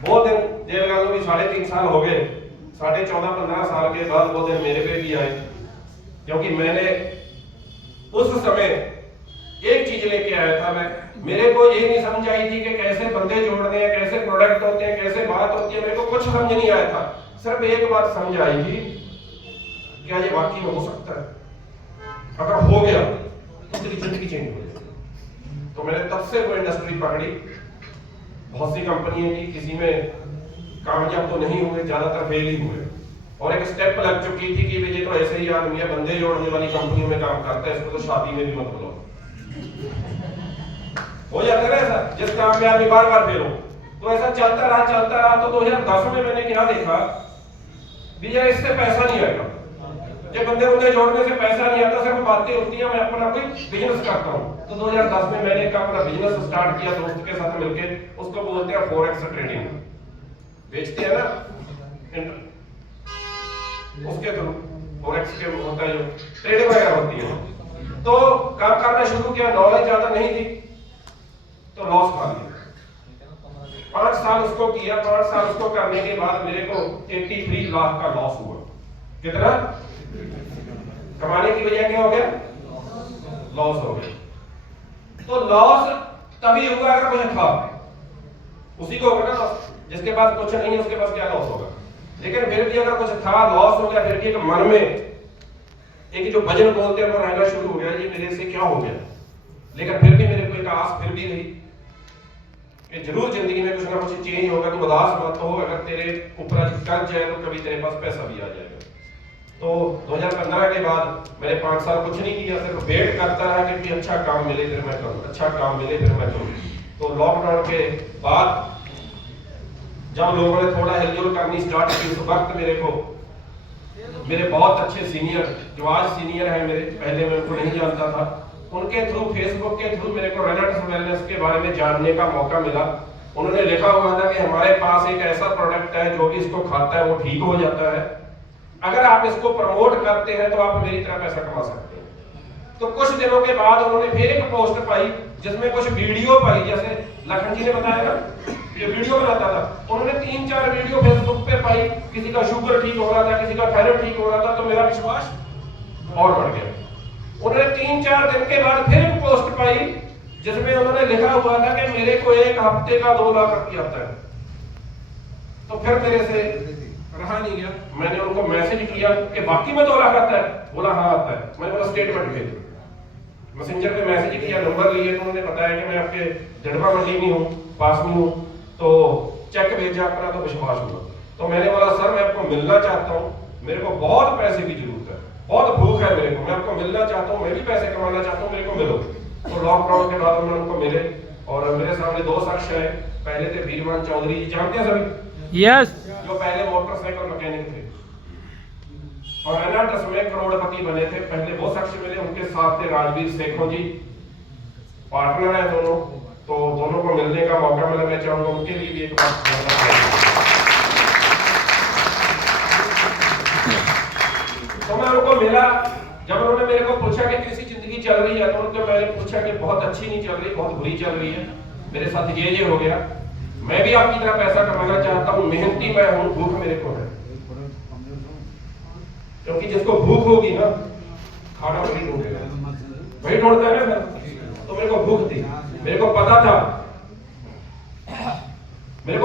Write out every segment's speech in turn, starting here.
वो दिन जेल लगा लो भी 3.5 साल हो गए, 14.5-15 साल के बाद वो दिन मेरे पे भी आए, क्योंकि मैंने उस समय एक चीज लेके आया था। मैं मेरे को ये नहीं समझ आई थी कि कैसे बंदे जोड़ने हैं, कैसे प्रोडक्ट होते हैं, कैसे बात होती है, मेरे को कुछ समझ नहीं आया था। सिर्फ एक बात समझ आई थी, क्या ये वाकई में हो सकता है? अगर हो गया तो तेरी जिंदगी चेंज हो जाएगी। तो मैंने तब से वो इंडस्ट्री पकड़ी। बहुत सी कंपनियां की, किसी में कामयाब तो नहीं हुए, ज्यादातर फेल ही हुए, और एक स्टेप लग चुकी थी कि ये तो ऐसे ही आदमी है, बंदे जोड़ने वाली कंपनियों में काम करता है, इसको तो शादी में भी मत बुलाओ। हो जाता है ना ऐसा, जिस काम में आदमी बार बार फेल हो। तो ऐसा चलता रहा। तो 2010 में मैंने क्या देखा, भैया इससे पैसा नहीं आएगा, ये बंदे जोड़ने से पैसा नहीं आता, सिर्फ बातें होती हैं, मैं अपना कोई बिजनेस करता हूँ। तो 2010 में मैंने एक अपना बिजनेस स्टार्ट किया दोस्त के साथ मिलकर, उसको बोलते हैं फॉरेक्स ट्रेडिंग। बेचते हैं ना उसके थ्रू, फॉरेक्स के होता है जो ट्रेडिंग वगैरह होती है। तो काम करना शुरू किया, नॉलेज ज्यादा नहीं थी तो लॉस खा लिया। 5 साल उसको किया, 5 साल उसको करने के बाद मेरे को 83 लाख का लॉस हुआ। कितना? कमाने की वजह क्या हो गया? लॉस हो गया। तो लॉस तभी हुआ अगर कुछ था, उसी को होगा ना लॉस। जिसके पास कुछ नहीं है उसके पास क्या लॉस होगा? लेकिन फिर भी अगर कुछ था, लॉस हो गया, फिर भी एक मन में एक जो वजन बोलते हैं वो रहना शुरू हो गया, ये मेरे से क्या हो गया। लेकिन फिर भी मेरे को एक आस फिर भी रही कि जरूर जिंदगी में कुछ ना कुछ चेंज होगा। तो उदास मत हो, अगर तेरे ऊपर कर्ज है तो कभी तेरे पास पैसा भी आ जाएगा। तो 2015 के बाद मैंने 5 साल कुछ नहीं किया, सिर्फ वेट करता रहा कि अच्छा काम मिले फिर मैं करूँ, अच्छा काम मिले फिर मैं करूँ। तो लॉकडाउन के बाद जब लोगों ने थोड़ा हिलजुल करनी स्टार्ट की, उस वक्त मेरे बहुत अच्छे सीनियर, जो आज सीनियर है मेरे, पहले मैं उनको नहीं जानता था, उनके थ्रू, फेसबुक के थ्रू मेरे को रेनेट्स वेलनेस के बारे में जानने का मौका मिला। उन्होंने लिखा हुआ था कि हमारे पास एक ऐसा प्रोडक्ट है जो भी इसको खाता है वो ठीक हो जाता है, अगर आप इसको प्रमोट करते हैं तो आप मेरी तरह पैसा कमा सकते हैं। तो कुछ दिनों के बाद उन्होंने फिर एक पोस्ट पाई जिसमें कुछ वीडियो पाई, जैसे लखन जी ने बताया ना, ये वीडियो बनाता था, उन्होंने 3-4 वीडियो फेसबुक पे पाई, किसी का शुगर ठीक हो रहा था, किसी का थायराइड ठीक हो रहा था। तो मेरा विश्वास और बढ़ गया। उन्होंने 3-4 दिन के बाद फिर एक पोस्ट पाई जिसमें उन्होंने लिखा हुआ था कि मेरे को एक हफ्ते का 2 लाख रुपया आता है। तो फिर मेरे से रहा नहीं गया, मैंने उनको मैसेज किया कि बाकी में 2 लाख आता है? बोला हाँ आता है। मैंने बोला स्टेटमेंट भेजो। मैसेंजर पे मैसेज किया, नंबर लिए, तो उन्होंने बताया कि मैं आपके जड़वा मंडी में हूँ, पास में हूँ, तो चेक भेजा अपना, तो विश्वास हुआ। तो मैंने बोला सर मैं आपको मिलना चाहता हूँ, मेरे को बहुत पैसे की जरूरत है, बहुत भूख है मेरे को, मैं आपको मिलना चाहता हूँ, मैं भी पैसे कमाना चाहता हूँ, मेरे को मिलो। तो लॉकडाउन के बाद उन्होंने उनको मिले, और मेरे सामने 2 शख्स है। पहले थे वीरमान चौधरी जी, जानते हैं सभी? यस। जो पहले मोटरसाइकिल मैकेनिक थे और रेनेट्स में करोड़पति बने थे, पहले वो शख्स मिले। उनके साथ थे राजवीर सेखों जी, पार्टनर है दोनों। तो दोनों को मिलने का मौका मिला, मैं चाहूंगा उनके लिए भी एक बात। तो मैं उनको मिला, जब उन्होंने मेरे को पूछा कि कैसी जिंदगी चल रही है, तो उनको मैंने पूछा कि बहुत अच्छी नहीं चल रही, बहुत बुरी चल रही है, मेरे साथ ये हो गया, मैं भी आपकी तरह पैसा कमाना चाहता हूँ, मेहनती मैं हूँ, भूख मेरे को है। क्योंकि जिसको भूख होगी ना, खाना वही ढूंढेगा, वही ढूंढता है ना। तो मेरे को भूख थी, मेरे को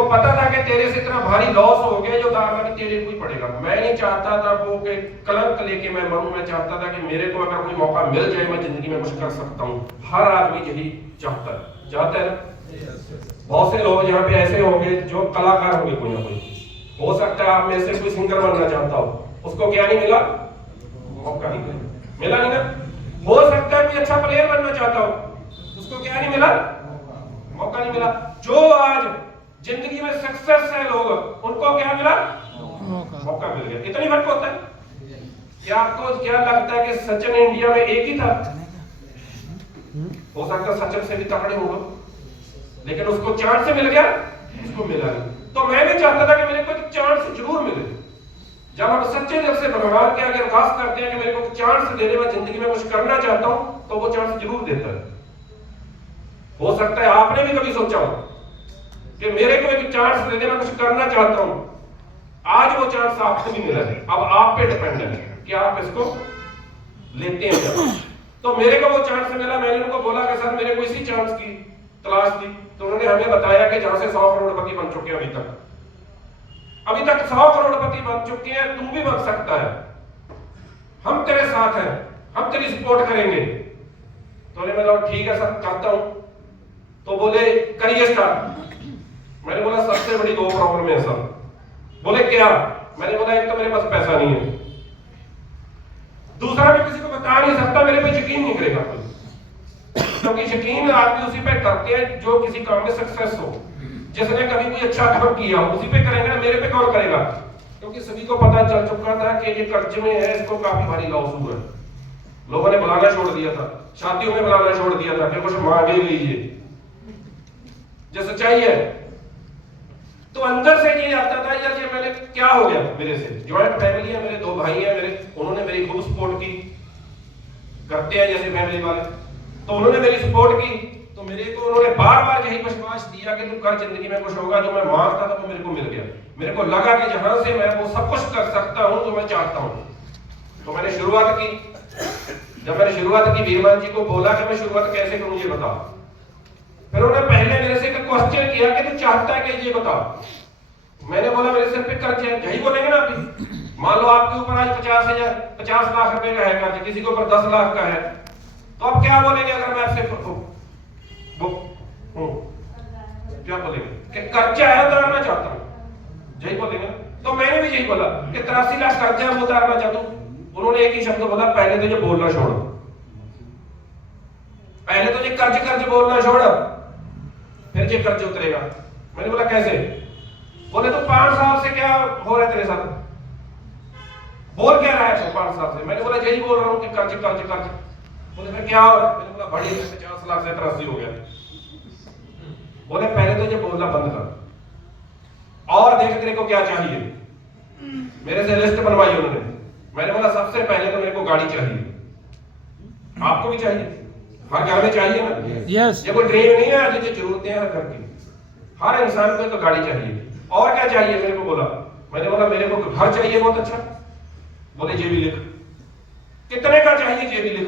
पता था कि तेरे से इतना भारी लॉस हो गया जो दाना भी तेरे को ही पड़ेगा। मैं नहीं चाहता था वो कि कलंक लेके मैं मरूं, मैं चाहता था कि मेरे को अगर कोई मौका मिल जाए मैं जिंदगी में कुछ कर सकता हूं। हर आदमी यही चाहता है ना। बहुत से लोग यहाँ पे ऐसे होंगे जो कलाकार होंगे, कोई ना कोई हो सकता है आप में से कोई सिंगर बनना चाहता हो, उसको क्या नहीं मिला? मौका नहीं मिला नहीं ना। हो सकता है कोई अच्छा प्लेयर बनना चाहता हो, उसको क्या नहीं मिला? मौका नहीं मिला। जो आज जिंदगी में सक्सेस है लोग, उनको क्या मिला? मौका मिल गया। इतनी फर्क होता है। क्या आपको क्या लगता है कि सचिन इंडिया में एक ही था? हो सकता है सचिन से भी तगड़े होगा, लेकिन उसको चांस मिल गया, उसको मिला नहीं। तो मैं भी चाहता था कि मेरे को चांस जरूर मिले। जब हम सच्चे दिल से भगवान के आगे अरदास करते हैं कि मेरे को चांस देने में, जिंदगी में कुछ करना चाहता हूं, तो वो चांस जरूर देता है। हो सकता है आपने भी कभी सोचा हो कि मेरे को एक चांस दे देना, कुछ करना चाहता हूं। आज वो चांस आपको भी मिला है, अब आप पे डिपेंड है कि आप इसको लेते हैं क्या। तो मेरे को वो चांस मिला, मैंने उनको बोला कि सर मेरे को इसी चांस की तलाश थी। तो उन्होंने हमें बताया कि जहां से 100 करोड़पति बन चुके हैं अभी तक 100 करोड़पति बन चुके हैं, तू भी बन सकता है, हम तेरे साथ हैं, हम तेरी सपोर्ट करेंगे। तो बोला ठीक है सर करता हूं। तो बोले करिए स्टार्ट। मैंने बोला सबसे बड़ी 2 प्रॉब्लम है सर। बोले क्या? मैंने बोला एक तो मेरे पास पैसा नहीं है, दूसरा मैं किसी को बता नहीं सकता, मेरे पे यकीन नहीं करेगा कोई, क्योंकि यकीन आदमी उसी पे करते हैं जो किसी काम में सक्सेस हो। जिसने कभी कोई अच्छा काम किया हो उसी पे करेंगे ना, मेरे पे कौन करेगा? क्योंकि सभी को पता चल चुका था कि ये कर्ज में है, इसको काफी भारी लॉस हुआ है। लोगों ने बुलाना छोड़ दिया था, शादियों में बुलाना छोड़ दिया था कि कुछ मांगे लीजिए, जो सच्चाई है। तो अंदर से ये आता था यार ये मैंने क्या हो गया मेरे से। ज्वाइंट फैमिली है, मेरे 2 भाई हैं, उन्होंने मेरी खूब सपोर्ट की, करते हैं जैसे फैमिली वाले। तो उन्होंने मेरी सपोर्ट की, तो मेरे को उन्होंने बार बार यही विश्वास दिया कि तू कर, जिंदगी में कुछ होगा। जो मैं मांगता था वो मेरे को मिल गया। मेरे को लगा कि जहां से मैं वो सब कुछ कर सकता हूं जो मैं चाहता हूं। तो मैंने शुरुआत की। जब मैंने शुरुआत की, वीरमान जी को बोला कि मैं शुरुआत कैसे करूं ये बता। फिर उन्होंने पहले मेरे से एक क्वेश्चन किया कि तू चाहता है कि ये बता। मैंने बोला मेरे सिर पे कर्ज है, यही बोलेंगे ना अभी। मान लो आपके ऊपर आज 50 लाख रुपए का है कर्ज, किसी के ऊपर 10 लाख का है, तो आप क्या बोलेंगे अगर मैं आपसे क्या बोलेंगे कि कर्जा है उतारना चाहता हूं, यही बोलेंगे। तो मैंने भी यही बोला कि 83 लाख कर्जा है उतारना चाहता हूं। उन्होंने एक ही शब्द बोला, पहले तो ये बोलना छोड़, पहले तो ये कर्ज बोलना छोड़, फिर ये कर्ज उतरेगा। मैंने बोला कैसे? बोले तो 5 साल से क्या हो रहा है तेरे साथ, बोल क्या रहा है तो 5 साल से? मैंने बोला यही बोल रहा हूं कि कर्ज कर्ज कर्ज। बोले फिर क्या हो रहा है? मैंने बोला बड़ी 50 लाख से 83 हो गया। बोले पहले तो ये बोलना बंद कर और देख तेरे को क्या चाहिए। मेरे से लिस्ट बनवाई उन्होंने। मैंने बोला सबसे पहले तो मेरे को गाड़ी चाहिए, आपको भी चाहिए, हर घर में चाहिए ना। यस। ये कोई ड्रीम नहीं है, जो जरूरतें हैं हर घर की, हर इंसान को तो गाड़ी चाहिए। और क्या चाहिए मेरे को बोला। मैंने बोला मेरे को घर चाहिए बहुत अच्छा। बोले ये भी लिख, कितने का चाहिए ये भी लिख।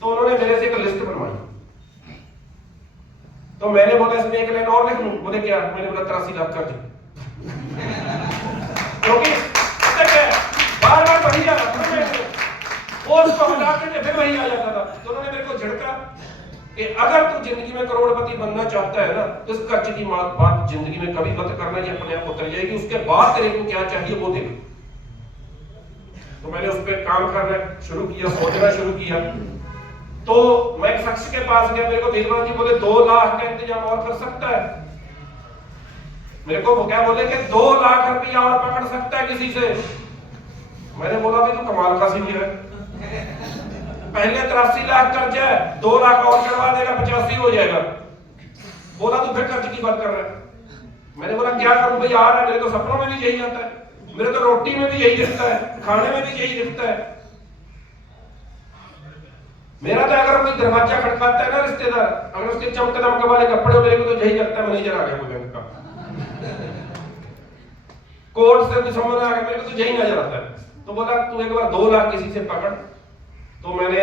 तो उन्होंने मेरे से एक लिस्ट बनवाई। तो मैंने बोला इसमें एक लाइन और लिख लूं। बोले क्या? मैंने बोला 83 लाख कर्ज। क्योंकि बार बार वही आ रहा था, और उसको हटाते थे फिर वही आ जाता था। तो उन्होंने मेरे को झटका कि अगर तू जिंदगी में करोड़पति बनना चाहता है ना, तो इस कर्ज की बात जिंदगी में कभी मत करना, ये अपने आप उतर जाएगी। उसके बाद तेरे को क्या चाहिए वो देख। तो मैंने उस पर काम करना शुरू किया, सोचना शुरू किया। तो मैं एक शख्स के पास गया, मेरे को वीरमान जी बोले 2 लाख का इंतजाम और कर सकता है। मेरे को क्या बोले कि 2 लाख रुपया और पकड़ सकता है किसी से। मैंने बोला भाई तो कमाल का सीनियर है, पहले 83 लाख कर्ज है, 2 लाख और चढ़वा देगा 85 हो जाएगा। बोला तो फिर कर्ज की बात कर रहा है। मैंने बोला क्या करूं भाई, आ रहा है, मेरे तो सपनों में भी यही आता है, मेरे तो रोटी में भी यही दिखता है, खाने में भी यही दिखता है। मेरा तो अगर कोई दरवाजा खटकाता है ना रिश्तेदार, अगर उसके चमक दमक वाले कपड़े हो, मेरे को तो यही लगता है मैनेजर आ गया कोई बैंक का, कोर्ट से कुछ समझ आ गया, मेरे को तो यही नजर आता है। तो बोला तू एक बार 2 लाख किसी से पकड़। तो मैंने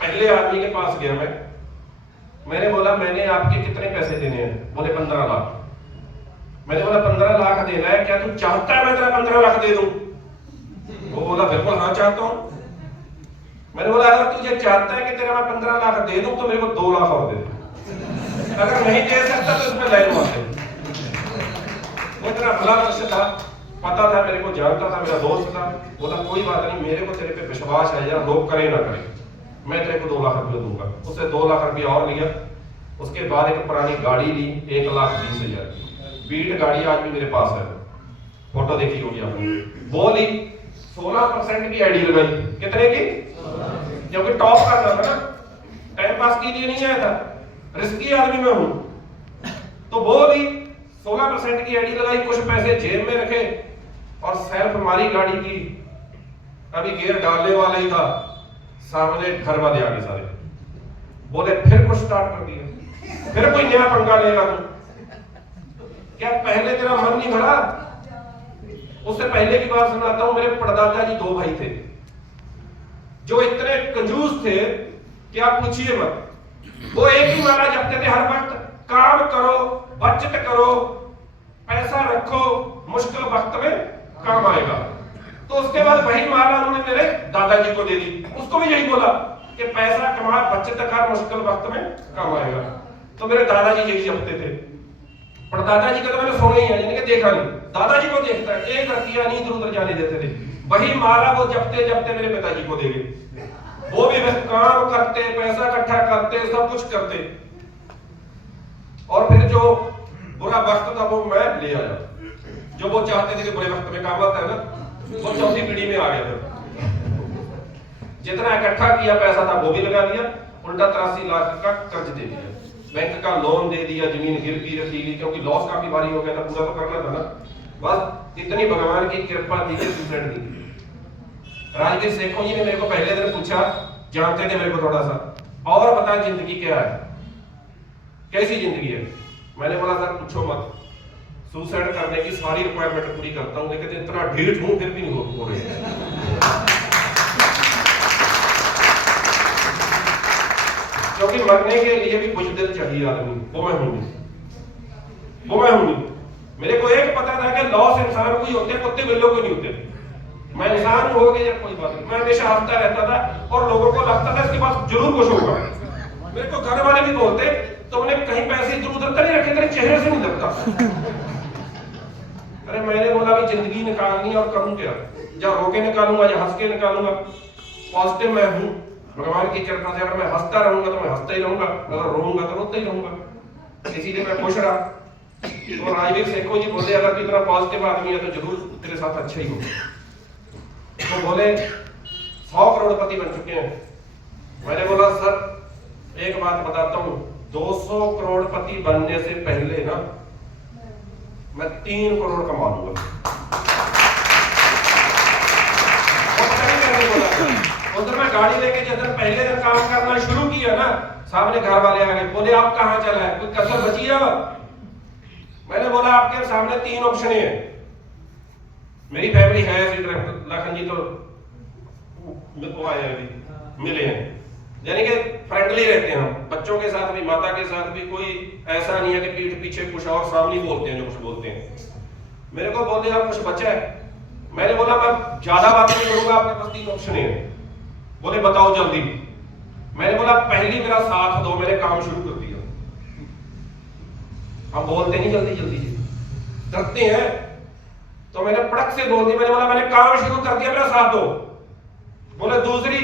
पहले आदमी के पास गया, मैंने बोला मैंने आपके कितने पैसे देने हैं? बोले 15 लाख। मैंने बोला 15 लाख देना है, क्या तू चाहता है मैं तेरा 15 लाख दे दूं? वो बोला बिल्कुल हाँ चाहता हूं। मैंने बोला अगर तुझे चाहता है कि तेरा मैं 15 लाख दे दूं तो मेरे को 2 लाख और दे दे, अगर नहीं दे सकता तो इसमें लाइन मार दे। वो तेरा भला मनुष्य था, पता था, मेरे को जानता था, मेरा दोस्त था। बोला कोई बात नहीं, मेरे को तेरे पे विश्वास है यार, लोग करे ना करे, मैं तेरे को 2 लाख रुपये दूंगा। उससे 2 लाख रुपया और लिया। उसके बाद एक पुरानी गाड़ी ली 1,20,000 की, बीट गाड़ी आज भी मेरे पास है, फोटो देखी होगी आपने। वो ली, 16% की आईडी लगाई। कितने की? क्योंकि टॉप करना था ना, टाइम पास के लिए नहीं आया था, रिस्की आदमी मैं हूं। तो वो ली, 16% की आईडी लगाई, कुछ पैसे जेब में रखे और सेल्फ मारी गाड़ी की। अभी गियर डालने वाला ही था, सामने घर वाले आगे सारे बोले फिर कुछ स्टार्ट कर दिया, फिर कोई नया पंगा लेगा तू। क्या पहले तेरा मन नहीं भरा? उससे पहले की बात सुनाता हूं। मेरे परदादा जी 2 भाई थे जो इतने कंजूस थे कि आप पूछिए मत। वो एक ही माला जपते थे हर वक्त, काम करो, बचत करो, पैसा रखो, मुश्किल वक्त में काम आएगा। तो उसके बाद वही माला उन्होंने मेरे दादाजी को दे दी। उसको भी यही बोला कि पैसा कमा, बचत कर, मुश्किल वक्त में काम आएगा। तो मेरे दादाजी यही जपते थे। पर दादाजी का तो मैंने सुना ही है, यानी कि देखा नहीं। दादाजी को देखता है, एक रतिया नहीं इधर उधर जाने देते थे। वही माला वो जपते जपते मेरे पिताजी को दे गए। वो भी बस काम करते, पैसा इकट्ठा करते, सब कुछ करते, और फिर जो बुरा वक्त था वो मैं ले आया। जो वो चाहते थे कि बुरे वक्त में काम आता है ना, वो चौथी पीढ़ी में आ गया था। जितना इकट्ठा किया पैसा था वो भी लगा दिया, उल्टा 83 लाख का कर्ज दे दिया, बैंक का लोन दे दिया, जमीन गिरवी रखी गई, क्योंकि लॉस काफी भारी हो गया था, पूरा तो करना था ना। बस इतनी भगवान की कृपा थी कि सुसाइड दी। राजवीर सेखों जी ने मेरे को पहले दिन पूछा, जानते थे मेरे को थोड़ा सा, और बता जिंदगी क्या है, कैसी जिंदगी है? मैंने बोला सर पूछो मत, सुसाइड करने की सारी रिक्वायरमेंट पूरी करता हूँ, लेकिन इतना ढीठ हूं फिर भी नहीं हो रही है। क्योंकि मरने के लिए भी कुछ दिल चाहिए आदमी, वो मैं हूं नहीं। मेरे को एक पता था कि लॉस इंसान को ही होते हैं, कुत्ते बिल्लों को नहीं होते। मैं इंसान हो गया कोई बात नहीं, मैं हमेशा हंसता रहता था और लोगों को लगता था इसके पास जरूर कुछ होगा। मेरे को घर वाले भी बोलते, तुमने कहीं पैसे इधर उधर तो नहीं रखे, तेरे चेहरे से नहीं लगता। अरे मैंने बोला भी जिंदगी निकालनी है और करूं क्या? या रो के निकालूंगा या हंस के निकालूंगा। पॉजिटिव मैं हूं, भगवान की कृपा से। अगर मैं हंसता रहूंगा तो मैं हंसता ही रहूंगा, अगर रोऊंगा तो रोता ही रहूंगा। इसीलिए मैं खुश रहा। तो राजवीर सेखों जी बोले, अगर तू इतना पॉजिटिव आदमी है तो जरूर तेरे साथ अच्छा ही होगा। तो बोले 100 करोड़पति बन चुके हैं। मैंने बोला सर एक बात बताता हूं, 200 करोड़पति बनने से पहले ना मैं 3 करोड़ कमा लूंगा। उधर मैं गाड़ी लेके जिस दिन पहले दिन काम करना शुरू किया ना, सामने घर वाले आ गए, बोले आप कहां चला है, कोई कसर बची है? मैंने बोला आपके सामने 3 ऑप्शन है। मेरी फैमिली है ऐसी, लखन जी तो आए हैं, मिले हैं, यानी कि फ्रेंडली रहते हैं हम, बच्चों के साथ भी, माता के साथ भी। कोई ऐसा नहीं है कि पीठ पीछे कुछ और सामने बोलते हैं जो कुछ बोलते हैं। मेरे को बोलते आप कुछ बचा है? मैंने बोला मैं ज्यादा बात नहीं करूंगा, आपके पास 3 ऑप्शन है। बोले बताओ जल्दी। मैंने बोला पहली मेरा साथ दो, मैंने काम शुरू कर दिया। हम बोलते नहीं जल्दी जल्दी, डरते हैं, तो मैंने पड़क से बोल दिया। मैंने बोला मैंने काम शुरू कर दिया, मेरा साथ दो। बोले दूसरी?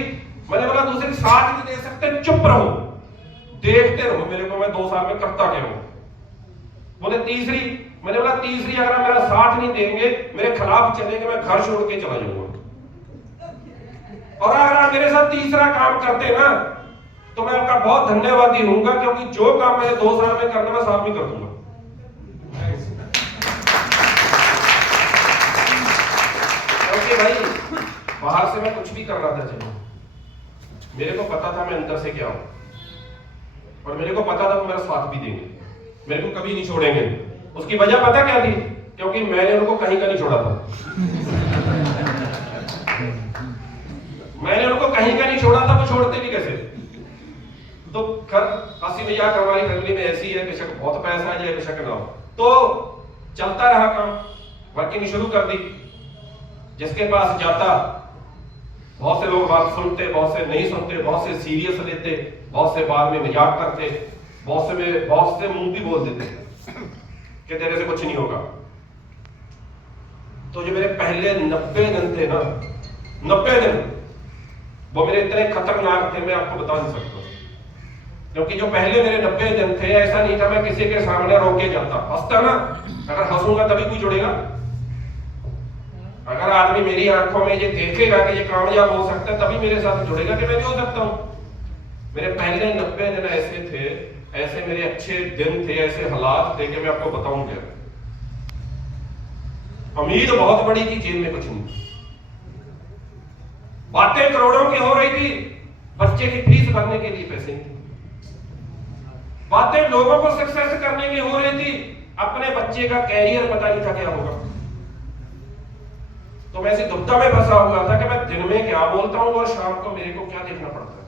मैंने बोला दूसरी साथ नहीं दे सकते, चुप रहो, देखते रहो मेरे को, मैं 2 साल में करता क्या हूं। बोले तीसरी? मैंने बोला तीसरी अगर मेरा साथ नहीं देंगे, मेरे खिलाफ चलेंगे, मैं घर छोड़ के चला जाऊंगा। और अगर आप मेरे साथ तीसरा काम करते ना तो मैं आपका बहुत धन्यवादी होऊंगा, क्योंकि जो काम मैंने 2 साल में करना मैं साथ में कर दूंगा। क्योंकि भाई बाहर से मैं कुछ भी कर रहा था, चलो मेरे को पता था मैं अंदर से क्या हूं, और मेरे को पता था वो मेरा साथ भी देंगे, मेरे को कभी नहीं छोड़ेंगे। उसकी वजह पता क्या थी? क्योंकि मैंने उनको कहीं का नहीं छोड़ा था। मैंने उनको कहीं का नहीं छोड़ा था, वो छोड़ते भी कैसे? तो खैर हंसी मजाक हमारी फैमिली में ऐसी है, बेशक बहुत पैसा है या बेशक ना हो, तो चलता रहा काम, वर्किंग शुरू कर दी। जिसके पास जाता, बहुत से लोग बात सुनते, बहुत से नहीं सुनते, बहुत से सीरियस लेते, बहुत से बाद में मजाक करते, बहुत से मुंह भी बोल देते कि तेरे से कुछ नहीं होगा। तो जो मेरे पहले 90 दिन थे ना, 90 दिन वो मेरे इतने खतरनाक थे, मैं आपको बता नहीं सकता। क्योंकि जो पहले मेरे 90 दिन थे, ऐसा नहीं था मैं किसी के सामने रोके जाता, हंसता ना। अगर हंसूंगा तभी कोई जुड़ेगा। अगर आदमी मेरी आंखों में ये देखेगा कि ये कामयाब हो सकता है, तभी मेरे साथ जुड़ेगा कि मैं भी हो सकता हूं। मेरे पहले 90 दिन ऐसे थे, ऐसे मेरे अच्छे दिन थे, ऐसे हालात थे कि मैं आपको बताऊं क्या। उम्मीद बहुत बड़ी थी, जेब में कुछ नहीं। बातें करोड़ों की हो रही थी, बच्चे की फीस भरने के लिए पैसे नहीं थे। बातें लोगों को सक्सेस करने की हो रही थी, अपने बच्चे का कैरियर पता नहीं था क्या होगा। तो मैं ऐसी दुविधा में फंसा हुआ था कि मैं दिन में क्या बोलता हूं और शाम को मेरे को क्या देखना पड़ता है।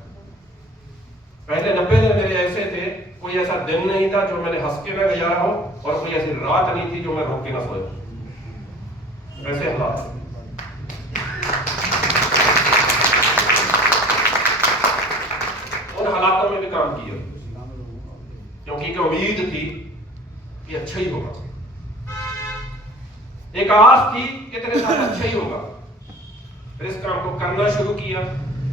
पहले 90 दिन मेरे ऐसे थे, कोई ऐसा दिन नहीं था जो मैंने हंस के ना गुजारा हो और कोई ऐसी रात नहीं थी जो मैं रो के ना सोया। ऐसे हालात उन हालातों में भी काम किया क्योंकि एक उम्मीद थी कि अच्छा ही होगा, एक आस थी कि तेरे साथ अच्छा ही होगा। फिर इस काम को करना शुरू किया,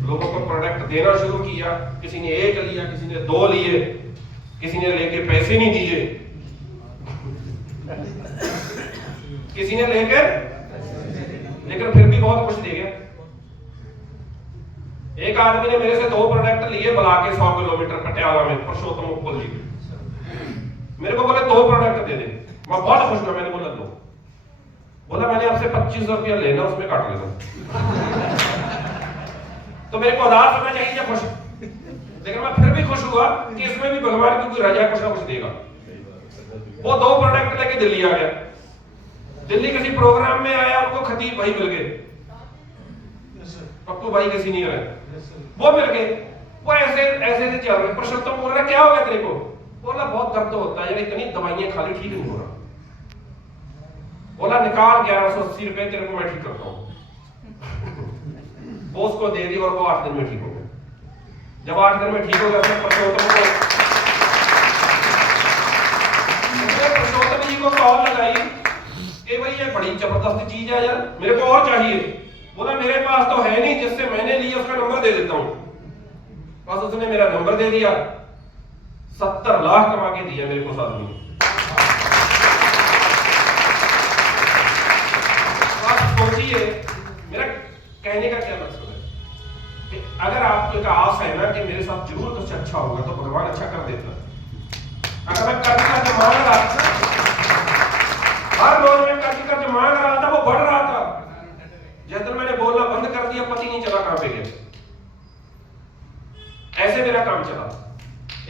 लोगों को प्रोडक्ट देना शुरू किया। किसी ने 1 लिया, किसी ने 2 लिए, किसी ने लेके पैसे नहीं दिए, किसी ने लेकर लेकिन फिर भी बहुत कुछ दे गया। एक आदमी ने मेरे से 2 प्रोडक्ट लिए बुला के 100 किलोमीटर पटियाला में, पुरुषोत्तम उपल जी, मेरे को बोले 2 प्रोडक्ट दे दे। मैं बहुत खुश हुआ, मैंने बोला 2। बोला मैंने आपसे 2500 रुपया लेना, उसमें काट लेना। तो मेरे को उदास होना चाहिए या खुश, लेकिन मैं फिर भी खुश हुआ कि इसमें भी भगवान की कोई रजा कुछ ना कुछ देगा। वो 2 प्रोडक्ट लेके दिल्ली आ गया। दिल्ली किसी प्रोग्राम में आया, उनको खतीब भाई मिल गए, पप्पू भाई के सीनियर है, वो मिल गए। वो ऐसे ऐसे चल रहे। पुरुषोत्तम बोल रहा क्या हो गया तेरे को? बोला बहुत दर्द होता है यार, इतनी दवाइयां खाली ठीक नहीं हो रहा। बोला निकाल 1180 रुपए, तेरे को मैं ठीक करता हूं। वो उसको दे दी और वो 8 दिन में ठीक हो गया। जब 8 दिन में ठीक हो गया फिर पुरुषोत्तम जी को कॉल लगाई कि भाई ये बड़ी जबरदस्त चीज है यार, मेरे को और चाहिए। बोला मेरे पास तो है नहीं, जिससे मैंने लिया उसका नंबर दे देता हूं। बस उसने मेरा नंबर दे दिया, 70 लाख कमा के दिया मेरे को साथ में। सोचिए मेरा कहने का क्या मकसद है कि अगर आपको एक आस है ना कि मेरे साथ जरूर कुछ अच्छा होगा, तो भगवान अच्छा कर देता। अगर मैं कर्ज मांग रहा था, हर रोज में कर्ज मांग रहा था, वो बढ़ रहा था। जिस दिन मैंने बोलना बंद कर दिया, पता ही नहीं चला कहां पे गया। ऐसे मेरा काम चला।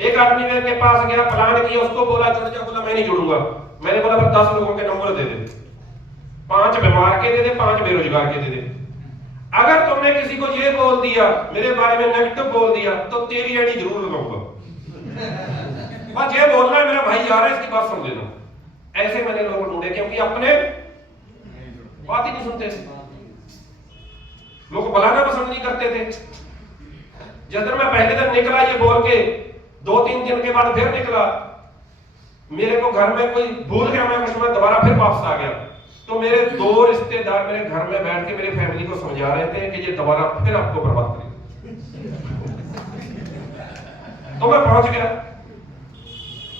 एक आदमी मेरे पास गया, प्लान किया, उसको बोला जुड़ जा, बोला मैं नहीं जुड़ूंगा। मैंने बोला फिर 10 लोगों के नंबर दे दे, 5 बीमार के दे दे, 5 बेरोजगार के दे दे। अगर तुमने किसी को ये बोल दिया, मेरे बारे में नेगेटिव बोल दिया, तो तेरी आईडी जरूर लगाऊंगा। बस ये बोलना है मेरा भाई आ रहा है, इसकी बात सुन लेना। ऐसे मैंने लोग ढूंढे क्योंकि अपने बात ही नहीं सुनते, लोग बुलाना पसंद नहीं करते थे। जिस दिन मैं पहले दिन निकला ये बोल के, 2-3 दिन के बाद फिर निकला, मेरे को घर में कोई भूल गया, मैं कुछ, मैं दोबारा फिर वापस आ गया। तो मेरे 2 रिश्तेदार मेरे घर में बैठ के मेरी फैमिली को समझा रहे थे कि ये दोबारा फिर आपको बर्बाद करेगा। तो मैं पहुंच गया,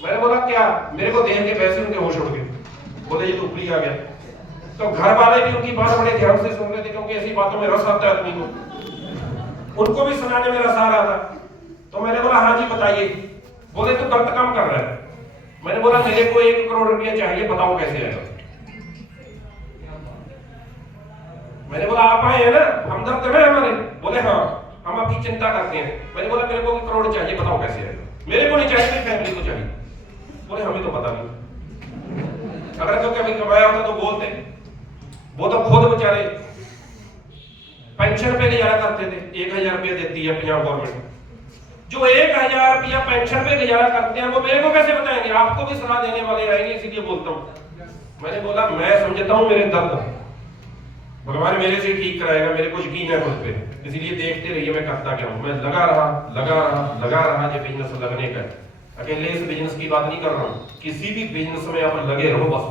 मैंने बोला क्या? मेरे को देख के वैसे उनके होश उड़ गए, बोले ये तो ऊपरी आ गया। तो घर वाले भी उनकी बात बड़े ध्यान से सुन रहे थे क्योंकि ऐसी बातों में रस आता है आदमी को, उनको भी सुनाने में रस आ रहा था। तो मैंने बोला हाँ जी बताइए। बोले तू गलत काम कर रहा है। मैंने बोला मेरे को 1 करोड़ रुपया चाहिए, बताओ कैसे आएगा। मैंने बोला आप आए हैं ना, हमदर्द है हमारे? बोले हाँ हम आपकी चिंता करते हैं। मैंने बोला मेरे को 1 करोड़ चाहिए, बताओ कैसे आएगा। मेरे को नहीं चाहिए, मेरी फैमिली को चाहिए। बोले हमें तो पता नहीं, अगर तो कभी कमाया होता तो बोलते। वो तो खुद बेचारे पेंशन पे गुजारा करते थे, 1000 रुपया देती है पंजाब गवर्नमेंट। जो 1000 रुपया पेंशन पे गुजारा करते हैं वो मेरे को कैसे बताएंगे? आपको भी सलाह देने वाले आएंगे, इसीलिए बोलता हूँ। मैंने बोला मैं समझता हूँ मेरे दर्द भगवान मेरे से ठीक कराएगा, मेरे को यकीन है खुद पे, इसलिए देखते रहिए मैं करता क्या हूँ। मैं लगा रहा ये बिजनेस लगने का। अकेले इस बिजनेस की बात नहीं कर रहा हूँ, किसी भी बिजनेस में आप लगे रहो बस।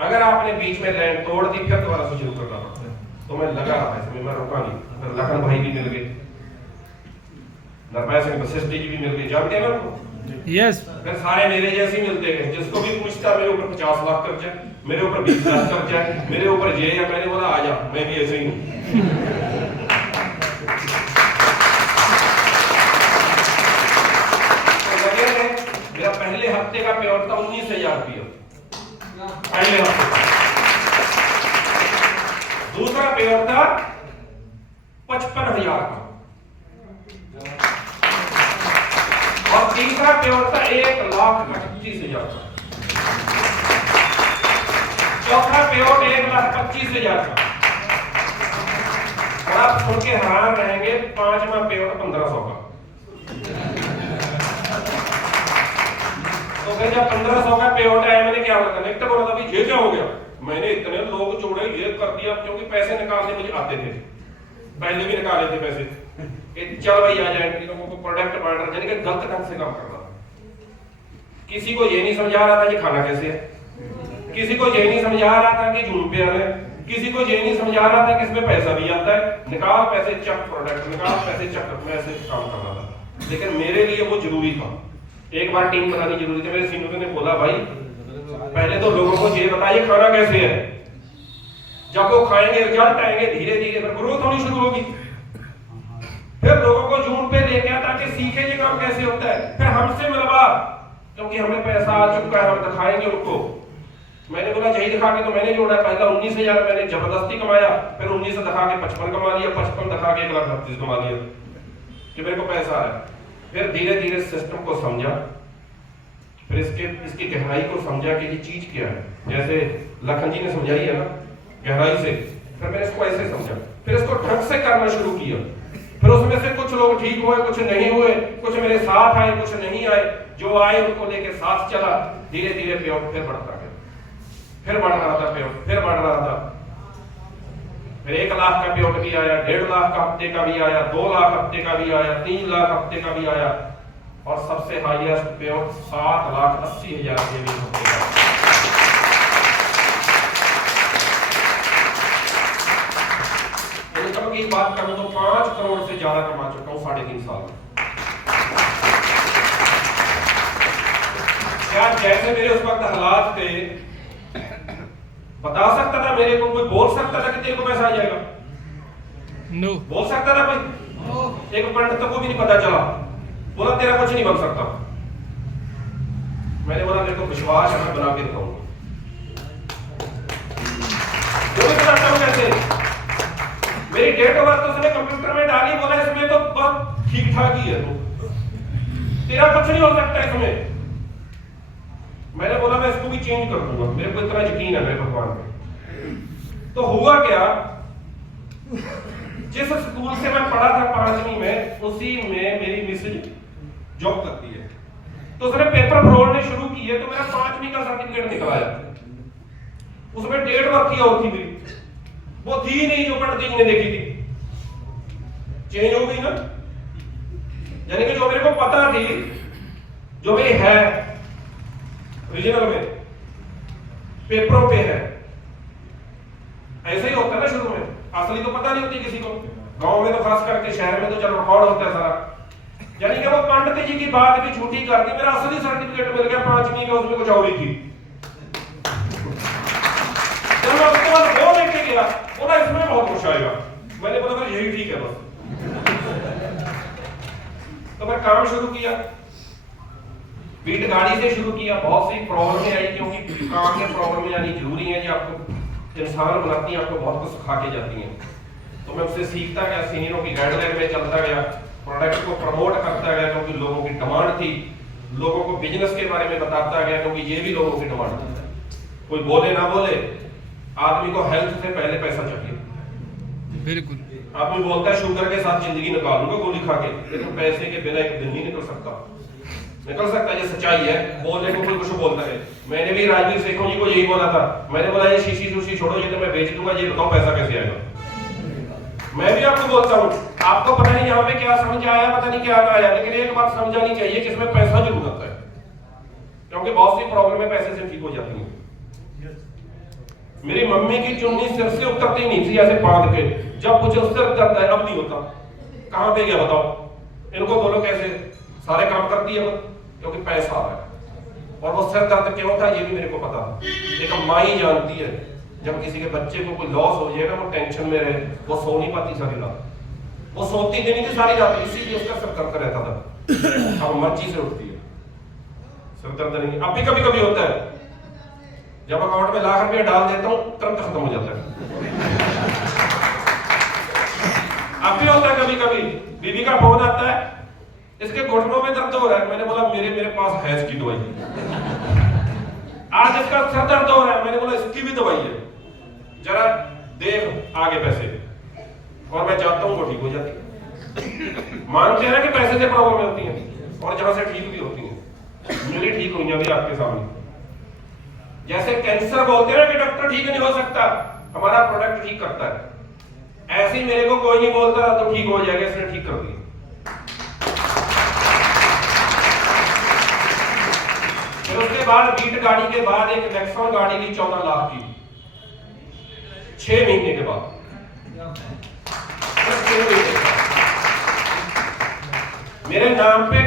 अगर आपने बीच में लाइन तोड़ दी फिर दोबारा से शुरू करना पड़ता है। तो मैं लगा रहा इसमें, मैं रुका नहीं। फिर लखन भाई भी मिल गए, नरपैया सिंह वशिष्ठ जी भी मिल गए, जानते हैं ना उनको? यस। फिर सारे मेरे जैसे ही मिलते गए। जिसको भी पूछता मेरे ऊपर 50 लाख कर्ज है, मेरे ऊपर 20 लाख कर्ज है, मेरे ऊपर ये है। मैंने बोला आ जा, मैं भी ऐसे ही हूँ। मेरा पहले हफ्ते का पेआउट था 19,000 रुपया, पहले हफ्ते। दूसरा पेआउट था 55,000 का, और तीसरा पेआउट था 1,38,000 का। चौथा पेआउट 1,25,000 का। और आप सुन के हैरान रहेंगे, पांचवा पेआउट 1,500 का। तो फिर जब 1,500 का पेआउट आया, मैंने क्या बोला, कनेक्टर बोला था भाई ये क्या हो गया, मैंने इतने लोग जोड़े, ये कर दिया, क्योंकि पैसे निकालने मुझे आते थे, पहले भी निकाले थे पैसे। चल भाई आ जाए, लोगों को प्रोडक्ट बांट रहा, यानी कि गलत ढंग से काम कर रहा। किसी को ये नहीं समझा रहा था कि खाना कैसे है, किसी को ये नहीं समझा रहा था कि जून पे आना है, किसी को ये नहीं समझा रहा था कि इसमें पैसा भी आता है, निकाल पैसे चक प्रोडक्ट, निकाल पैसे चक, मैं ऐसे काम कर रहा था। लेकिन मेरे लिए वो जरूरी था, एक बार टीम बनानी जरूरी थी। मेरे सीनियर ने बोला भाई पहले तो लोगों को ये बताइए खाना कैसे है, जब वो खाएंगे रिजल्ट आएंगे, धीरे धीरे फिर ग्रोथ होनी शुरू होगी। फिर लोगों को जून पे लेके आता कि सीखे ये काम कैसे होता है, फिर हमसे मिलवा, क्योंकि हमें पैसा आ चुका है, हम दिखाएंगे उनको। मैंने बोला यही दिखा के तो मैंने जोड़ा, पहला 19,000 मैंने जबरदस्ती कमाया, फिर 19 दिखा के 55 कमा लिया, 55 दिखा के 1,38,000 कमा लिया कि मेरे को पैसा आ रहा है। फिर धीरे धीरे सिस्टम को समझा, फिर इसकी गहराई को समझा कि ये चीज क्या है, जैसे लखन जी ने समझाई है ना गहराई से, फिर मैंने इसको ऐसे समझा, फिर इसको ढंग से करना शुरू किया। फिर उसमें से कुछ लोग ठीक हुए, कुछ नहीं हुए, कुछ मेरे साथ आए, कुछ नहीं आए, जो आए उनको लेके साथ चला, धीरे धीरे पेआउट फिर बढ़ता गया, फिर बढ़ रहा था पेआउट, फिर बढ़ रहा था। फिर 1 लाख का पेआउट भी आया, 1.5 लाख का हफ्ते का भी आया, 2 लाख हफ्ते का भी आया, 3 लाख हफ्ते का भी आया, और सबसे हाईएस्ट पेआउट 7,80,000 के भी हफ्ते का। इनकम की बात करूं तो 5 करोड़ से ज्यादा कमा चुका हूं 3.5 साल में। क्या जैसे मेरे उस वक्त हालात थे, बता सकता था मेरे को, कोई बोल सकता था कि तेरे को पैसा आ जाएगा? नो। बोल सकता था कोई? एक पंडित को भी नहीं पता चला, बोला तेरा कुछ नहीं बन सकता। मैंने बोला मेरे को विश्वास है, मैं बना के दिखाऊंगा। वो भी बताता हूं कैसे। मेरी डेट ऑफ बर्थ उसने कंप्यूटर में डाली, बोला इसमें तो बहुत ठीक ठाक ही है, तो तेरा कुछ नहीं हो सकता इसमें। मैंने बोला मैं इसको भी चेंज कर दूंगा, मेरे को इतना यकीन है मेरे भगवान पे। तो हुआ क्या, जिस स्कूल से मैं पढ़ा था 5वीं में, उसी में मेरी मिसेज जॉब करती है, तो उसने पेपर फरोलने शुरू किए, तो मेरा 5वीं का सर्टिफिकेट निकल आया। उसमें डेट वर्क की और थी मेरी, वो थी नहीं जो पंडित जी ने देखी थी, चेंज हो गई ना। यानी कि जो मेरे को पता थी, जो मेरी है ओरिजिनल में, पेपरों पे है, ऐसे ही होता है ना शुरू में, असली तो पता नहीं होती किसी को। गांव में तो खास करके, शहर में तो चलो रिकॉर्ड होता है सारा। यानी कि वो पंडित जी की बात भी झूठी कर दी, मेरा असली सर्टिफिकेट मिल गया 5वीं का, उसमें कुछ और ही थी। जब मैं उसके बाद वो लेके गया, बोला इसमें बहुत कुछ आएगा, मैंने बोला बस यही ठीक है बस। तो मैं काम शुरू किया, बीट गाड़ी से शुरू किया, बहुत सी प्रॉब्लम आई, क्योंकि काम में प्रॉब्लम आनी जरूरी है, जी आपको इंसान बनाती है, आपको बहुत कुछ सिखा के जाती हैं। तो मैं उससे सीखता गया, सीनियरों की गाइडलाइन में चलता गया, प्रोडक्ट को प्रमोट करता गया, क्योंकि लोगों की डिमांड थी, लोगों को बिजनेस के बारे में बताता गया, क्योंकि ये भी लोगों की डिमांड थी। कोई बोले ना बोले, आदमी को हेल्थ से पहले पैसा चाहिए। बिल्कुल। आदमी बोलता है शुगर के साथ जिंदगी निकालूंगा गोली खा के, लेकिन पैसे के बिना एक दिन नहीं निकल सकता। निकल सकता है, ये सच्चाई है, बोलने को कोई कुछ बोलता है। मैंने भी राजवीर सेखों जी को यही बोला था, मैंने बोला ये शीशी सूशी छोड़ो, ये तो मैं बेच दूंगा, ये बताओ पैसा कैसे आएगा। मैं भी आपको बोलता हूँ, आपको पता नहीं यहाँ पे क्या समझ आया, पता नहीं क्या आया, लेकिन एक बात समझानी चाहिए कि इसमें पैसा जरूर आता है, क्योंकि बहुत सी प्रॉब्लम पैसे से ठीक हो जाती है। मेरी मम्मी की चुन्नी सिर से उतरती नहीं थी ऐसे बांध के, जब मुझे उस सिर दर्द है, अब नहीं होता। कहां पे गया बताओ, इनको बोलो कैसे सारे काम करती है, क्योंकि पैसा आ रहा है। और वो सिर दर्द क्यों था ये भी मेरे को पता, एक माँ ही जानती है। जब किसी के बच्चे को कोई लॉस हो जाए ना, वो टेंशन में रहे, वो सो नहीं पाती सारी रात, वो सोती नहीं थी सारी रात, इसीलिए उसका सिर दर्द रहता था। अब मर्जी से उठती है, सिर दर्द नहीं। अब भी कभी कभी होता है, जब अकाउंट में लाख रुपया डाल देता हूं, तुरंत खत्म हो जाता है। अब भी होता है कभी कभी, बीवी का फोन आता है, इसके घुटनों में दर्द हो रहा है, मैंने बोला मेरे पास है इसकी दवाई। आज इसका सर दर्द हो रहा है, मैंने बोला इसकी भी दवाई है, जरा देख आगे पैसे, और मैं चाहता हूँ वो ठीक हो जाती। मानते हैं ना कि पैसे से प्रॉब्लम होती है, और जहां से ठीक भी होती है। मेरी ठीक हुई अभी आपके सामने। जैसे कैंसर बोलते हैं ना कि डॉक्टर ठीक नहीं हो सकता, हमारा प्रोडक्ट ठीक करता है। ऐसे ही मेरे को कोई नहीं बोलता तो ठीक हो जाएगा, इसने ठीक कर दिया। फिर उसके बाद बीट गाड़ी के बाद एक नेक्सॉन गाड़ी ली 14 लाख की, 6 महीने के बाद। मेरे नाम पे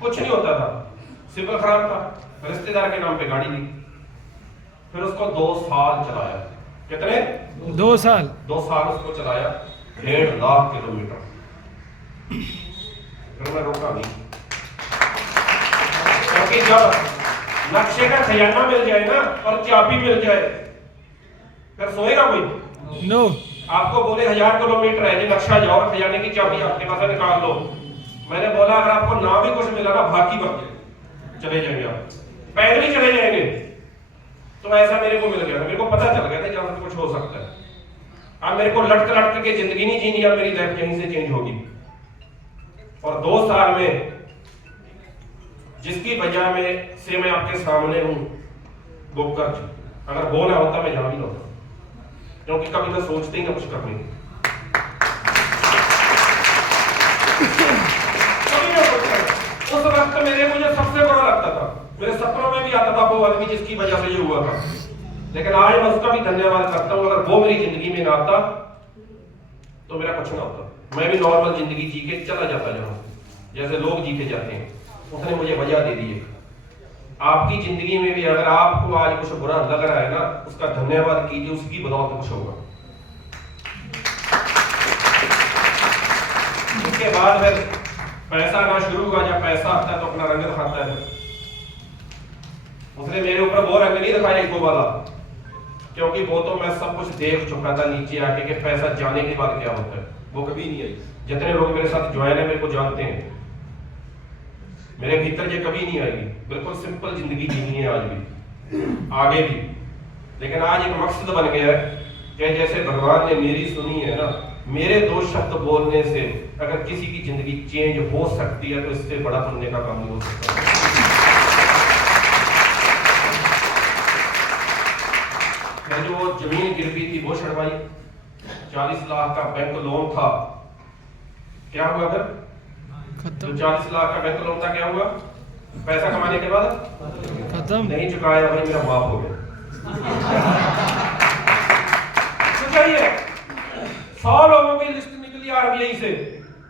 कुछ नहीं होता था, सिविल खराब था, रिश्तेदार के नाम पे गाड़ी ली। फिर उसको 2 साल चलाया। कितने? 2 साल। 2 साल उसको चलाया, 1.5 लाख किलोमीटर। फिर मैं रोका नहीं, क्योंकि जब नक्शे का खजाना मिल जाए ना और चाबी मिल जाए, फिर सोएगा कोई? नो। आपको बोले 1000 किलोमीटर है जी, नक्शा जाओ, खजाने की चाबी आपके पास है, निकाल लो। मैंने बोला अगर आपको ना भी कुछ मिला ना, भागी भर चले जाएंगे आप, पैदल ही चले जाएंगे। तो ऐसा मेरे को मिल गया था, मेरे को पता चल गया था जहां से कुछ हो सकता है। अब मेरे को लटक लटक के जिंदगी नहीं जीनी, अब मेरी लाइफ यहीं से चेंज होगी। और 2 साल में जिसकी वजह में से मैं आपके सामने हूं, वो कर, अगर वो ना होता मैं यहां भी ना होता, क्योंकि कभी मैं सोचते ही ना कुछ करने की। उस वक्त मुझे सबसे बुरा लगता था, मेरे सपनों में भी आता था वो आदमी जिसकी वजह से ये हुआ था। लेकिन आज मैं उसका भी धन्यवाद करता हूं, अगर वो मेरी जिंदगी में ना आता तो मेरा कुछ ना होता। मैं भी नॉर्मल जिंदगी जी के चला जाता जहां जैसे लोग जी के जाते हैं। उसने मुझे वजह दे दी है। आपकी जिंदगी में भी अगर आपको आज कुछ बुरा लग रहा है ना, उसका धन्यवाद कीजिए, उसकी बदौलत कुछ होगा। उसके बाद फिर पैसा आना शुरू हुआ। जब पैसा आता है तो अपना रंग दिखाता है। उसने मेरे ऊपर वो रंग नहीं दिखाया इको वाला, क्योंकि वो तो मैं सब कुछ देख चुका था नीचे आके कि पैसा जाने के बाद क्या होता है। वो कभी नहीं आई। जितने लोग मेरे साथ ज्वाइन है मेरे को जानते हैं, मेरे भीतर ये कभी नहीं आएगी। बिल्कुल सिंपल जिंदगी जीनी है आज भी, आगे भी। लेकिन आज एक मकसद बन गया है कि जैसे भगवान ने मेरी सुनी है ना, मेरे 2 शब्द बोलने से अगर किसी की जिंदगी चेंज हो सकती है तो इससे बड़ा पुण्य का काम नहीं हो सकता। जो जमीन गिरवी थी वो छड़वाई, 40 लाख का बैंक लोन था, क्या हुआ फिर? जो 40 लाख का बैंक लोन था क्या हुआ? पैसा कमाने के बाद खत्म, नहीं चुकाया भाई, मेरा माफ हो गया। चाहिए 100 लोगों की लिस्ट निकली आरबीआई से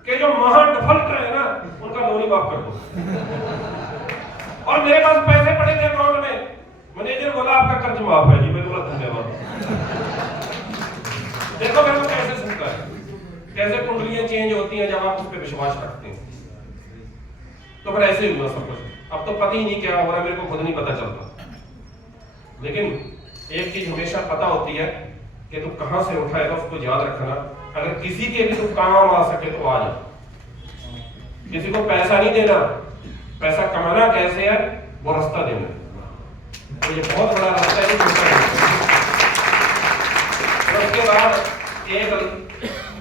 कि जो महा डिफॉल्टर है ना उनका लोन ही माफ कर दो। और मेरे पास पैसे पड़े थे अकाउंट में, मैनेजर बोला आपका कर्ज माफ है जी। मैं बोला धन्यवाद। देखो मेरे को कैसे सुनता है, कैसे कुंडलियां चेंज होती हैं जब आप उस पर विश्वास रखते हैं। तो फिर ऐसे ही हुआ सब कुछ। अब तो पता ही नहीं क्या हो रहा, मेरे को खुद नहीं पता चलता। लेकिन एक चीज हमेशा पता होती है कि तू कहां से उठाएगा, उसको याद रखना। अगर किसी के भी तू काम आ सके तो आ जा। किसी को पैसा नहीं देना, पैसा कमाना कैसे है वो रास्ता देना। तो ये बहुत बड़ा रास्ता है।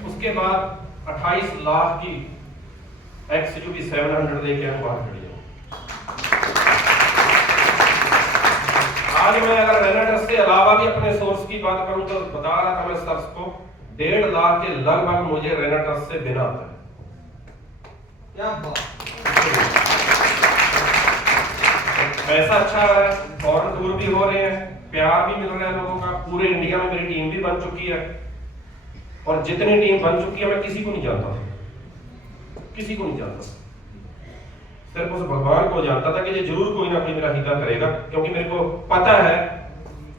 उसके बाद 28 लाख की XUV 700 लेके हम बाहर खड़ी है। आज मैं अगर रेनेटर से अलावा भी अपने सोर्स की बात करूं तो बता रहा था मैं सर्स को 1.5 लाख के लगभग मुझे रेनेटर से बिना आता है। क्या बात। पैसा अच्छा आ रहा है, फॉरेन टूर भी हो रहे हैं, प्यार भी मिल रहा है लोगों का। पूरे इंडिया में मेरी टीम भी बन चुकी है, और जितनी टीम बन चुकी है मैं किसी को नहीं जानता, किसी को नहीं जानता। सिर्फ उस भगवान को जानता था कि ये जरूर कोई ना कोई मेरा हिता करेगा, क्योंकि मेरे को पता है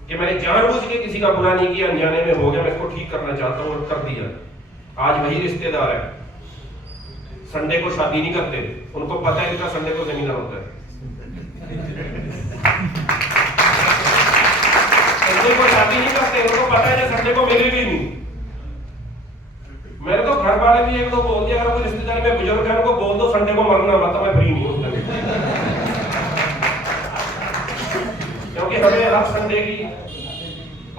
कि मैंने जानबूझ के किसी का बुरा नहीं किया, अनजाने में हो गया, मैं इसको ठीक करना चाहता हूँ और कर दिया। आज वही रिश्तेदार है, संडे को शादी नहीं करते, उनको पता है इनका संडे को सेमिनार होता है। संडे को शादी नहीं करते, उनको पता है कि संडे को मिलेगी नहीं। मेरे तो घर वाले भी एक दो बोल दिया, अगर कोई रिश्तेदारी में बुजुर्ग है उनको बोल दो संडे को मरना मत, मैं फ्री नहीं हूं। क्योंकि हमें हर संडे की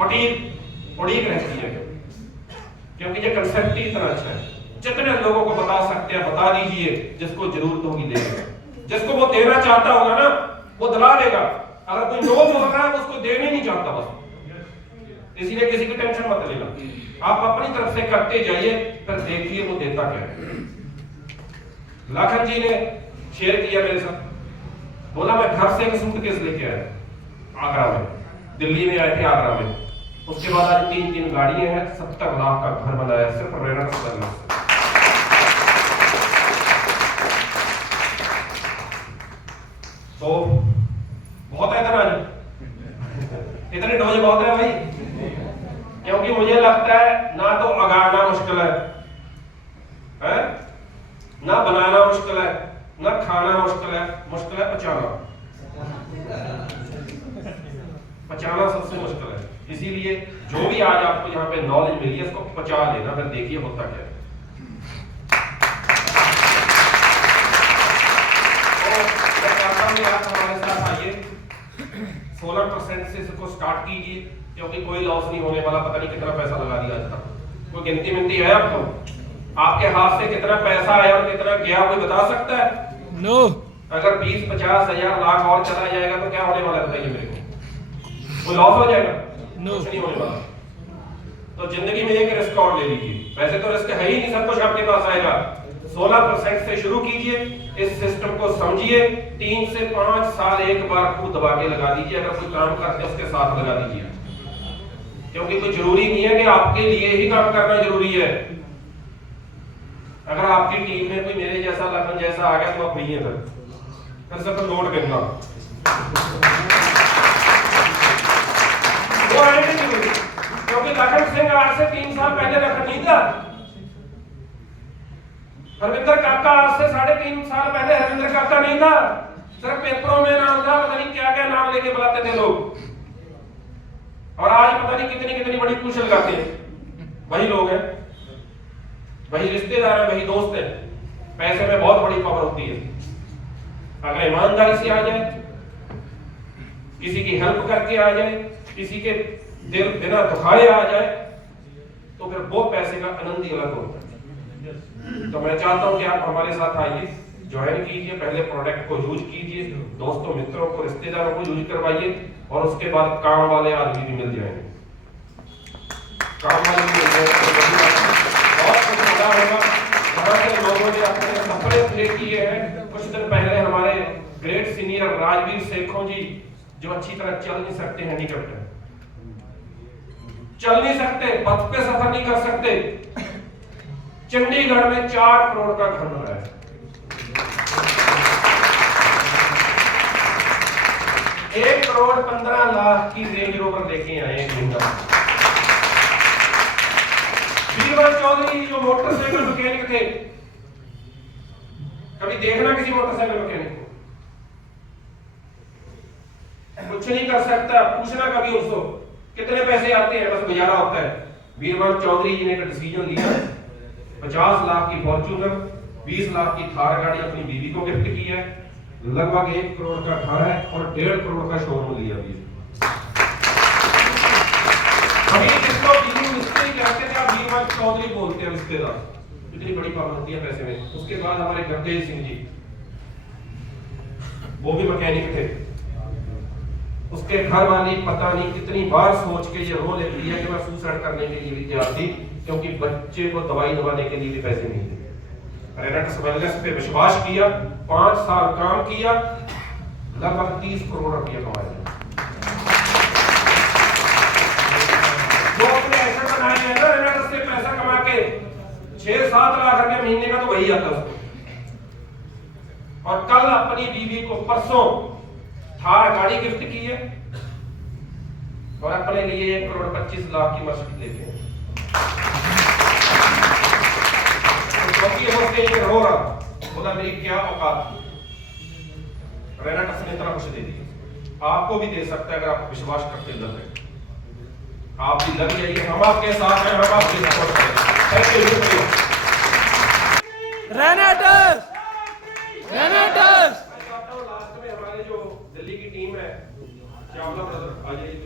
उड़ीक रहती है, क्योंकि ये कंसेप्ट ही इतना अच्छा है। जितने लोगों को बता सकते हैं बता दीजिए, जिसको जरूरत होगी देगा, जिसको वो देना चाहता होगा ना वो दिला देगा। अगर कोई नो बोल रहा है उसको देने नहीं चाहता बस, इसीलिए किसी की टेंशन मत लेना, आप अपनी तरफ से करते जाइए, फिर देखिए वो देता क्या है। लाखन जी ने शेयर किया मेरे साथ, बोला मैं घर से एक सूटकेस लेके आया आगरा में, दिल्ली में आए थे आगरा में, उसके बाद आज 3 गाड़ियां हैं, 70 लाख का घर बनाया सिर्फ रेंट करना। तो बहुत है इतना, इतनी डोज बहुत है भाई, क्योंकि मुझे लगता है ना तो अगाड़ना मुश्किल है, ना बनाना मुश्किल है, ना खाना मुश्किल है पचाना सबसे मुश्किल है। इसीलिए जो भी आज आपको यहाँ पे नॉलेज मिली है इसको पचा लेना, फिर देखिए होता क्या है। तो आप हमारे साथ आइए, 16% से इसको स्टार्ट कीजिए, क्योंकि कोई लॉस नहीं होने वाला। पता नहीं कितना पैसा लगा दिया आज तक, कोई गिनती मिनती है आपको? आपके हाथ से कितना पैसा आया और कितना गया कोई बता सकता है? नो। अगर 20, 50, 1000 लाख और चला जाएगा तो क्या होने वाला है बताइए मेरे को? कोई लॉस हो जाएगा? कुछ नहीं होने वाला। तो जिंदगी में एक रिस्क और ले लीजिए, वैसे तो रिस्क है ही नहीं, सब कुछ आपके पास आएगा। 16% से शुरू कीजिए, इस सिस्टम को समझिए, 3 से 5 साल एक बार खूब दबा के लगा दीजिए। अगर कोई काम करते हैं उसके साथ लगा दीजिए, क्योंकि कोई जरूरी नहीं है कि आपके लिए ही काम करना जरूरी है। अगर आपकी टीम में कोई मेरे जैसा लखन जैसा आ गया तो आप नहीं है, फिर सब नोट करना वो आएंगे नहीं, क्योंकि लखन सिंह आज से 3 साल पहले लखन नहीं था। हरविंदर काका आज से 3.5 साल पहले हरविंदर काका नहीं था, सिर्फ पेपरों में नाम था, पता नहीं क्या क्या नाम लेके बुलाते थे लोग, और आज पता नहीं कितनी बड़ी पूछ लगाते हैं। वही लोग हैं, वही रिश्तेदार है, वही दोस्त है। पैसे में बहुत बड़ी पावर होती है। अगर ईमानदारी से आ जाए, किसी की हेल्प करके आ जाए, किसी के दिल बिना दुखाए आ जाए, तो फिर वो पैसे का आनंद ही अलग होता है। तो मैं चाहता हूं कि आप हमारे साथ आइए, ज्वाइन कीजिए, पहले प्रोडक्ट को यूज कीजिए, दोस्तों मित्रों को रिश्तेदारों को यूज करवाइए, और उसके बाद काम वाले आदमी भी मिल जाएंगे, काम वाले भी मिल जाएंगे, बहुत कुछ मजा होगा। वहां से लोगों ने अपने सपने प्ले किए हैं। कुछ दिन पहले हमारे ग्रेट सीनियर राजवीर सेखों जी, जो अच्छी तरह चल नहीं सकते, हैंडीकैप्ड हैं, चल नहीं सकते, पथ पे सफर नहीं कर सकते, चंडीगढ़ में 4 करोड़ का घर बनाया है। 1 करोड़ 15 लाख की रेंज रोवर लेके आए हैं। वीरवाल चौधरी जो मोटरसाइकिल मैकेनिक थे, कभी देखना किसी मोटरसाइकिल मैकेनिक को, कुछ नहीं कर सकता, पूछना कभी उसको कितने पैसे आते हैं, बस गुजारा होता है। वीरवाल चौधरी जी ने एक डिसीजन लिया, 50 लाख की फॉर्च्यूनर, 20 लाख की थार गाड़ी अपनी बीवी को गिफ्ट की है, लगभग 1 करोड़ का घर है और 1.5 करोड़ का शोरूम लिया भी। अभी जिसको बीवी मिस्त्री कहते थे, आप वीरवाल चौधरी बोलते हैं रिश्तेदार, इतनी बड़ी पावर होती है पैसे में। उसके बाद हमारे गुरतेज सिंह जी, वो भी मैकेनिक थे, उसके घर वाली पता नहीं कितनी बार सोच के ये रो लेती है कि मैं सुसाइड करने के लिए भी तैयार थी, क्योंकि बच्चे को दवाई दवाने के लिए भी पैसे नहीं थे। रेनेटस वेलनेस पे विश्वास किया, 5 साल काम किया, लगभग 30 करोड़ रुपया कमाया। जो अपने ऐसे बनाए हैं ना रेनेटस से पैसा कमा के, 6-7 लाख रुपया महीने का तो वही आता उसको। और कल अपनी बीवी को परसों थार गाड़ी गिफ्ट की है, और अपने लिए 1 करोड़ 25 लाख की मर्सिडीज लेके हैं। रो रहा, बोला मेरी क्या औकात, रेनेटस ने इतना कुछ दे दिया, आपको भी दे सकता है अगर आप विश्वास करते लग गए। आप भी लग जाइए, हम आपके साथ हैं, हम आपके सपोर्ट करेंगे। Thank you. रेनेटस लास्ट में हमारे जो दिल्ली की टीम है, चावला ब्रदर आ जाइए।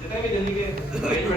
जितने भी दिल्ली के